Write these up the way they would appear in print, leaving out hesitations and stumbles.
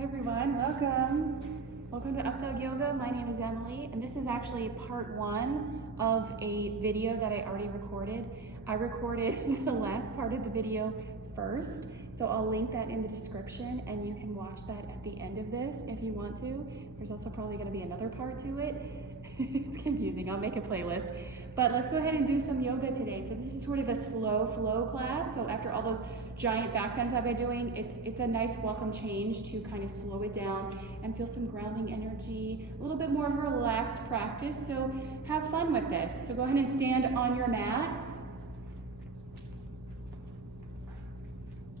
Hi everyone, welcome. Welcome to Updawg Yoga. My name is Emily, and this is actually part one of a video that I already recorded. I recorded the last part of the video first, so I'll link that in the description and you can watch that at the end of this if you want to. There's also probably going to be another part to it. It's confusing, I'll make a playlist. But let's go ahead and do some yoga today. So this is sort of a slow flow class, so after all those giant back bends I've been doing, it's a nice welcome change to kind of slow it down and feel some grounding energy, a little bit more of a relaxed practice, so have fun with this. So go ahead and stand on your mat.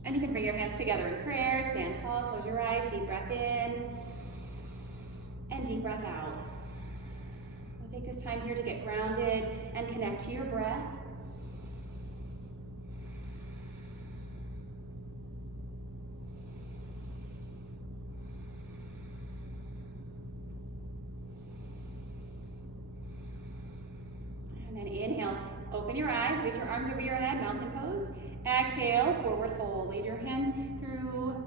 And you can bring your hands together in prayer, stand tall, close your eyes, deep breath in, and deep breath out. We'll take this time here to get grounded and connect to your breath. And then inhale, open your eyes, reach your arms over your head, mountain pose. Exhale, forward fold. Lead your hands through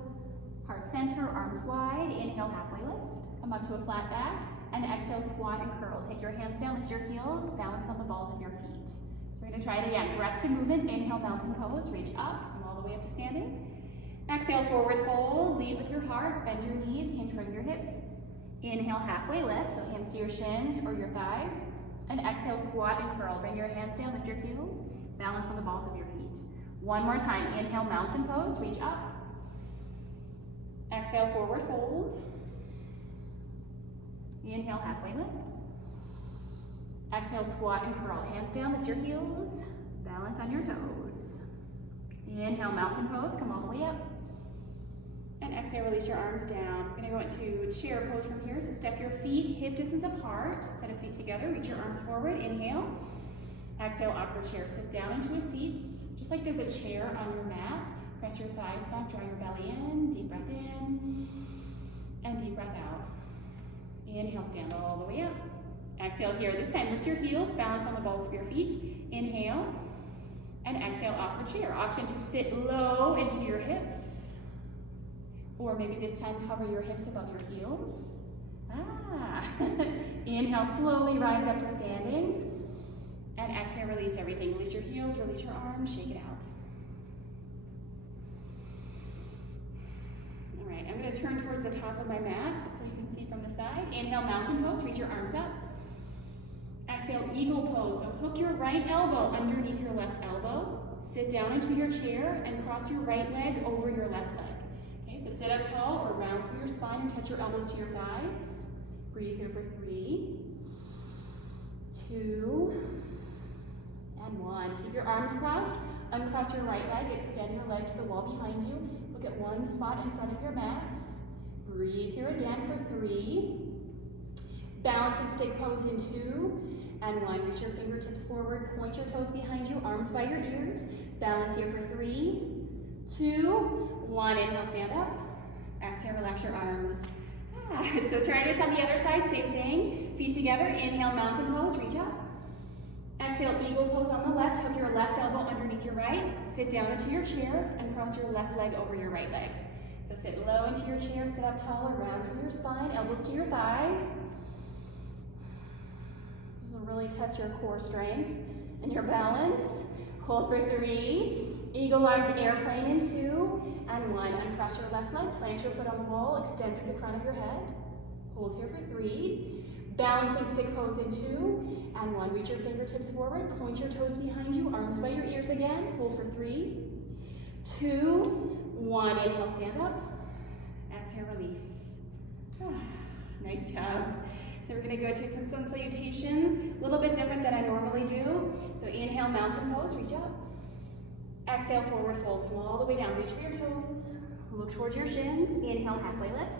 heart center, arms wide. Inhale, halfway lift. Come up to a flat back. And exhale, squat and curl. Take your hands down, lift your heels, balance on the balls of your feet. So we're going to try it again. Breath to movement. Inhale, mountain pose. Reach up, come all the way up to standing. Exhale, forward fold. Lead with your heart. Bend your knees, hinge from your hips. Inhale, halfway lift. Put hands to your shins or your thighs. And exhale, squat and curl. Bring your hands down, lift your heels, balance on the balls of your feet. One more time. Inhale, mountain pose. Reach up. Exhale, forward fold. Inhale, halfway lift. Exhale, squat and curl. Hands down, lift your heels, balance on your toes. Inhale, mountain pose, come all the way up. And exhale, release your arms down. We're gonna go into chair pose from here. So step your feet hip distance apart, set of feet together, reach your arms forward, inhale. Exhale, awkward chair, sit down into a seat. Just like there's a chair on your mat, press your thighs back, draw your belly in, deep breath in, and deep breath out. Inhale, stand all the way up. Exhale here. This time, lift your heels, balance on the balls of your feet. Inhale, and exhale, awkward chair. Option to sit low into your hips. Or maybe this time, hover your hips above your heels. Inhale, slowly rise up to standing. And exhale, release everything. Release your heels, release your arms, shake it out. All right, I'm gonna turn towards the top of my mat so you can see from the side. Inhale, mountain pose, reach your arms up. Exhale, eagle pose. So hook your right elbow underneath your left elbow. Sit down into your chair and cross your right leg over your left leg. Okay, so sit up tall or round through your spine and touch your elbows to your thighs. Breathe here for 3, 2, and 1. Keep your arms crossed. Uncross your right leg. Extend your leg to the wall behind you. Look at one spot in front of your mat. Breathe here again for 3. Balancing stick pose in 2 and 1. Reach your fingertips forward. Point your toes behind you. Arms by your ears. Balance here for 3, 2, 1. Inhale, stand up. Exhale, relax your arms. So try this on the other side. Same thing. Feet together. Inhale, mountain pose. Reach up. Exhale, eagle pose on the left. Hook your left elbow underneath your right. Sit down into your chair and cross your left leg over your right leg. So sit low into your chair, sit up tall, around through your spine, elbows to your thighs. This will really test your core strength and your balance. Hold for 3. Eagle arms airplane in 2 and 1. Uncross your left leg, plant your foot on the wall, extend through the crown of your head. Hold here for 3. Balancing stick pose in 2 and 1. Reach your fingertips forward, point your toes behind you, arms by your ears again. Hold for 3, 2, 1. Inhale, stand up. Exhale, release. Nice job. So we're going to go to some sun salutations, a little bit different than I normally do. So inhale, mountain pose, reach up. Exhale, forward fold, come all the way down. Reach for your toes. Look towards your shins. Inhale, halfway lift.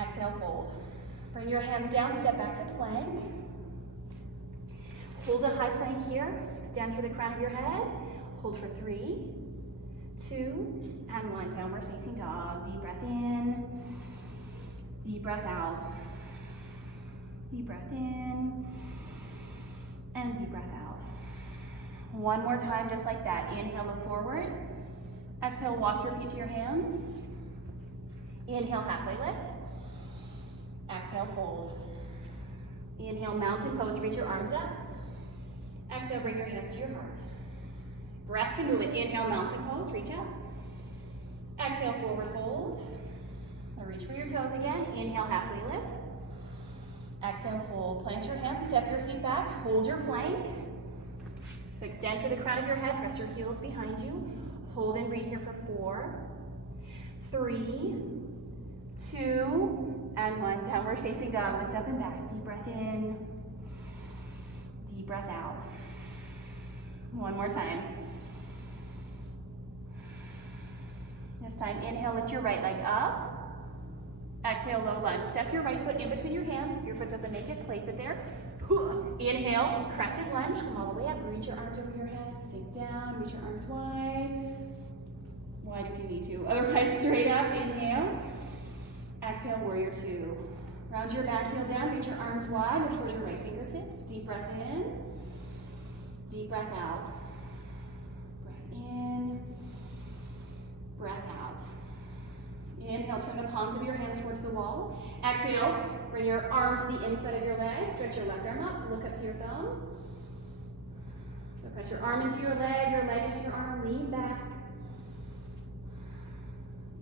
Exhale, fold. Bring your hands down, step back to plank. Hold a high plank here. Extend through the crown of your head. Hold for 3, 2, and 1. Downward facing dog. Deep breath in. Deep breath out. Deep breath in. And deep breath out. One more time, just like that. Inhale, look forward. Exhale, walk your feet to your hands. Inhale, halfway lift. Exhale, fold. Inhale, mountain pose, reach your arms up. Exhale, bring your hands to your heart. Breath to movement. Inhale, mountain pose, reach up. Exhale, forward fold. Now reach for your toes again. Inhale, halfway lift. Exhale, fold. Plant your hands, step your feet back, hold your plank. Extend through the crown of your head, press your heels behind you. Hold and breathe here for 4, 3, 2, and 1. Downward facing dog. Lift up and back. Deep breath in. Deep breath out. One more time. This time, inhale, lift your right leg up. Exhale, low lunge. Step your right foot in between your hands. If your foot doesn't make it, place it there. Inhale, crescent lunge. Come all the way up. Reach your arms over your head. Sink down. Reach your arms wide. Wide if you need to. Otherwise, straight up. Inhale. Exhale, warrior 2. Round your back heel down. Reach your arms wide. Look towards your right fingertips. Deep breath in. Deep breath out. Breath in. Breath out. Inhale, turn the palms of your hands towards the wall. Exhale, bring your arms to the inside of your leg. Stretch your left arm up. Look up to your thumb. So press your arm into your leg into your arm. Lean back.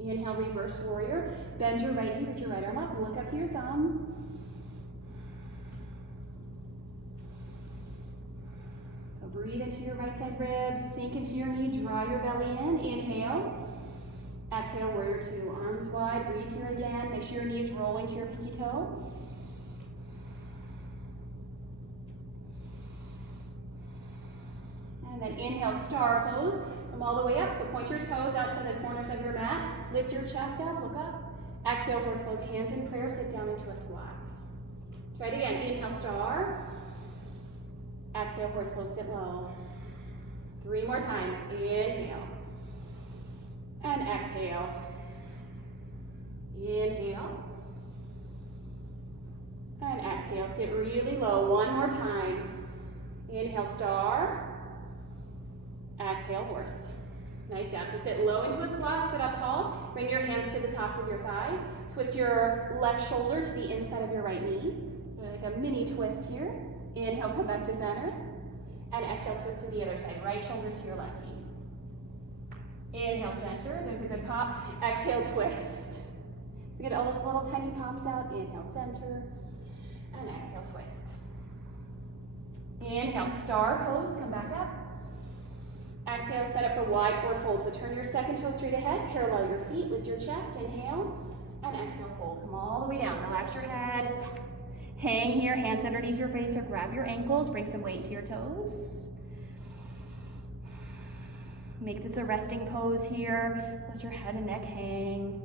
Inhale, reverse warrior. Bend your right knee, reach your right arm up. Look up to your thumb. So breathe into your right side ribs. Sink into your knee. Draw your belly in. Inhale. Exhale, warrior 2. Arms wide. Breathe here again. Make sure your knees roll into your pinky toe. And then inhale, star pose. Come all the way up. So point your toes out to the corners of your mat. Lift your chest up. Look up. Exhale, horse pose. Hands in prayer. Sit down into a squat. Try it again. Inhale, star. Exhale, horse pose. Sit low. 3 more times. Inhale. And exhale. Inhale. And exhale. Sit really low. 1 more time. Inhale, star. Exhale, horse. Nice job. So sit low into a squat. Sit up tall. Bring your hands to the tops of your thighs. Twist your left shoulder to the inside of your right knee. Like a mini twist here. Inhale, come back to center. And exhale, twist to the other side. Right shoulder to your left knee. Inhale, center. There's a good pop. Exhale, twist. So get all those little tiny pops out. Inhale, center. And exhale, twist. Inhale, star pose. Come back up. Exhale, set up for wide forward fold. So turn your second toe straight ahead. Parallel your feet. Lift your chest. Inhale. And exhale, fold. Come all the way down. Relax your head. Hang here. Hands underneath your face or grab your ankles. Bring some weight to your toes. Make this a resting pose here. Let your head and neck hang.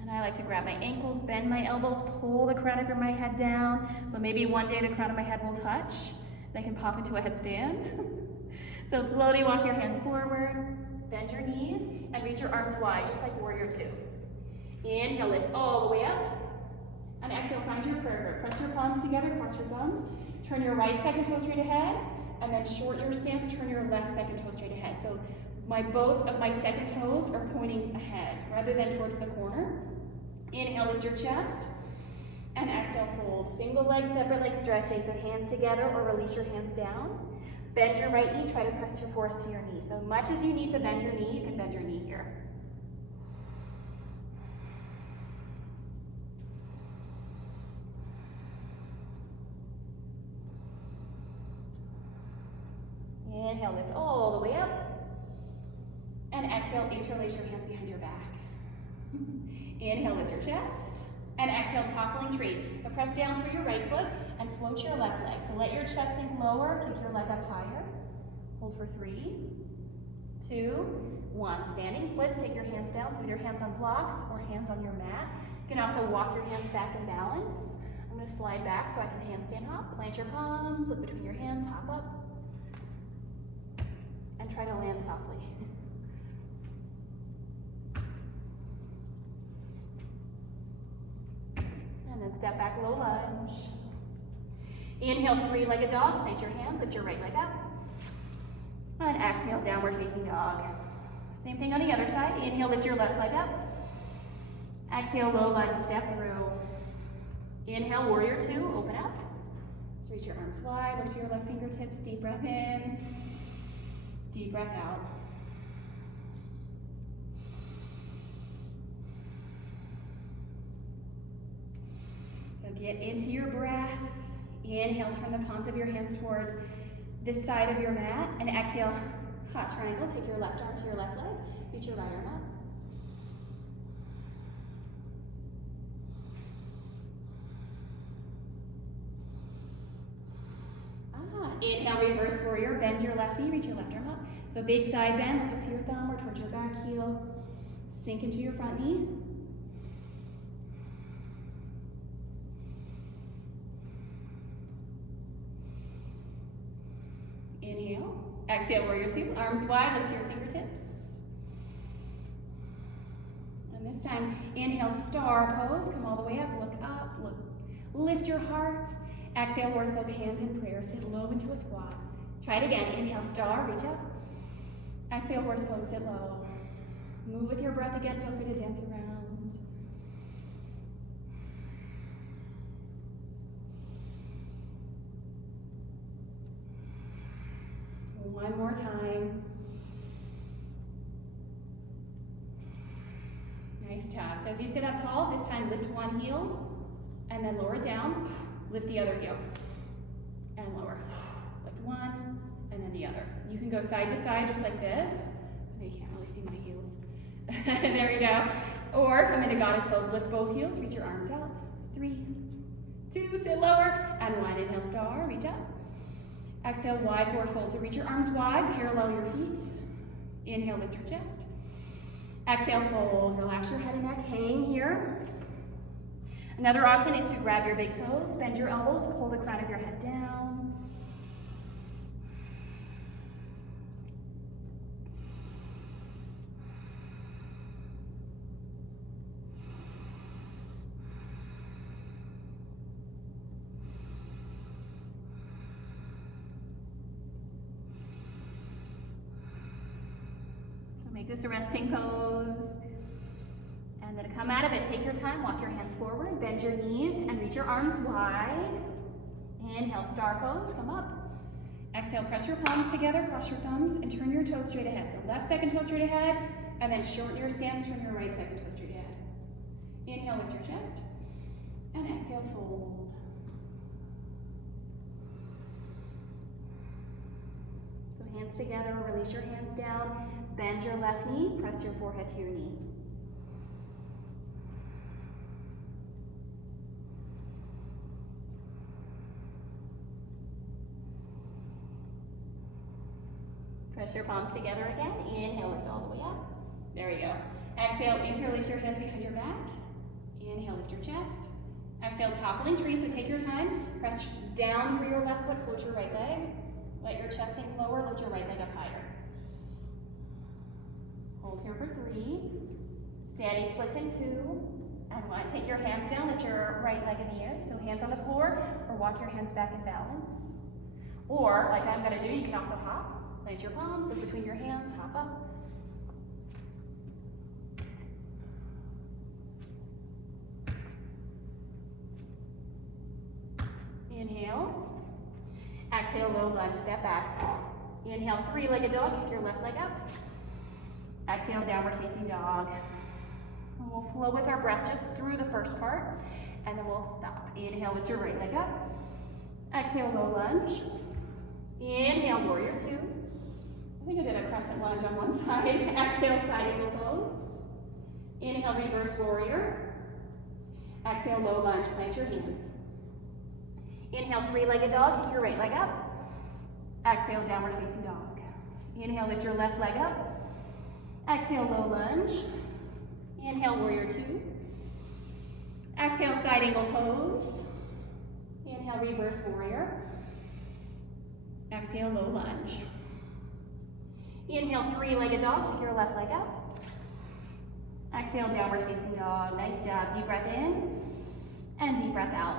And I like to grab my ankles, bend my elbows, pull the crown of my head down. So maybe one day the crown of my head will touch. And I can pop into a headstand. So slowly walk your hands forward, bend your knees, and reach your arms wide, just like warrior 2. Inhale, lift all the way up. And exhale, find your prayer grip. Press your palms together, cross your thumbs. Turn your right second toe straight ahead, and then shorten your stance, turn your left second toe straight ahead. So both of my second toes are pointing ahead, rather than towards the corner. Inhale, lift your chest, and exhale, fold. Single leg, separate leg stretching, so hands together or release your hands down. Bend your right knee, try to press your forehead to your knee. So much as you need to bend your knee, you can bend your knee here. Inhale, lift all the way up. And exhale, interlace your hands behind your back. Inhale, lift your chest. And exhale, toppling tree. Now press down through your right foot and float your left leg. So let your chest sink lower, kick your leg up higher. Hold for 3, 2, 1. Standing splits, take your hands down. So either hands on blocks or hands on your mat. You can also walk your hands back in balance. I'm going to slide back so I can handstand hop. Plant your palms, look between your hands, hop up. And try to land softly. And then step back, low lunge. Inhale, 3-legged dog. Plant your hands, lift your right leg up. And exhale, downward facing dog. Same thing on the other side. Inhale, lift your left leg up. Exhale, low lunge, step through. Inhale, warrior two, open up. So reach your arms wide, look to your left fingertips, deep breath in, deep breath out. So get into your breath. Inhale, turn the palms of your hands towards this side of your mat, and exhale, hot triangle. Take your left arm to your left leg, reach your right arm up. Inhale, reverse warrior, bend your left knee, reach your left arm up. So big side bend, look up to your thumb or towards your back heel. Sink into your front knee. Inhale. Exhale, warrior two. Arms wide, lift your fingertips. And this time, inhale, star pose. Come all the way up, look, lift your heart. Exhale, horse pose, hands in prayer. Sit low into a squat. Try it again. Inhale, star, reach up. Exhale, horse pose, sit low. Move with your breath again. Feel free to dance around. One more time. Nice job. So as you sit up tall, this time lift one heel and then lower it down. Lift the other heel and lower. Lift one and then the other. You can go side to side just like this. You can't really see my heels. There you go. Or come into goddess pose. Lift both heels. Reach your arms out. 3, 2, sit lower. And 1. Inhale, star. Reach up. Exhale, wide forward fold. So reach your arms wide. Parallel your feet. Inhale, lift your chest. Exhale, fold. Relax your head and neck. Hang here. Another option is to grab your big toes, bend your elbows, pull the crown of your head down. So make this a resting pose. And then to come out of it, take your time, walk your hands forward, bend your knees, and reach your arms wide. Inhale, star pose, come up. Exhale, press your palms together, cross your thumbs, and turn your toes straight ahead. So left second toe straight ahead, and then shorten your stance, turn your right second toe straight ahead. Inhale, lift your chest, and exhale, fold. So hands together, release your hands down, bend your left knee, press your forehead to your knee. Press your palms together again. Inhale, lift all the way up. There you go. Exhale, interlace your hands behind your back. Inhale, lift your chest. Exhale, toppling tree, so take your time. Press down through your left foot, float your right leg. Let your chest sink lower, lift your right leg up higher. Hold here for 3. Standing splits in 2. And 1. Take your hands down, lift your right leg in the air. So hands on the floor, or walk your hands back in balance. Or, like I'm gonna do, you can also hop. Plant your palms, lift between your hands, hop up. Inhale. Exhale, low lunge, step back. Inhale, 3-legged dog, kick your left leg up. Exhale, downward facing dog. And we'll flow with our breath just through the first part, and then we'll stop. Inhale, lift your right leg up. Exhale, low lunge. Inhale, warrior two. I think I did a crescent lunge on one side. Exhale, side angle pose. Inhale, reverse warrior. Exhale, low lunge, plant your hands. Inhale, 3-legged dog, kick your right leg up. Exhale, downward facing dog. Inhale, lift your left leg up. Exhale, low lunge. Inhale, warrior two. Exhale, side angle pose. Inhale, reverse warrior. Exhale, low lunge. Inhale, 3-legged dog, kick your left leg up. Exhale, downward facing dog. Nice job. Deep breath in and deep breath out.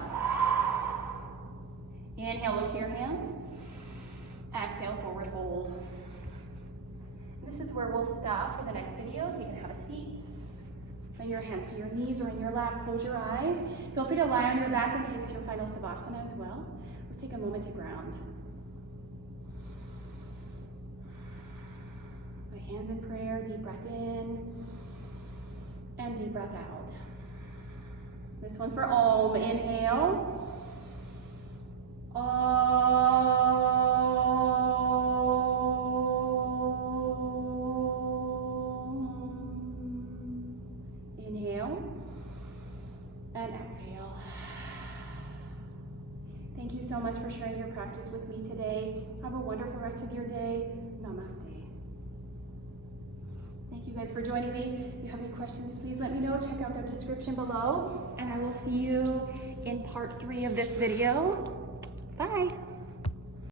Inhale, look to your hands. Exhale, forward fold. where we'll stop for the next video, so you can have a seat. Bring your hands to your knees or in your lap, close your eyes. Feel free to lie on your back and take your final Savasana as well. Let's take a moment to ground. My hands in prayer, deep breath in, and deep breath out. This one for Om. Inhale. Inhale and exhale. Thank you so much for sharing your practice with me today. Have a wonderful rest of your day. Namaste. Thank you guys for joining me. If you have any questions, please let me know. Check out the description below, and I will see you in part 3 of this video. Bye.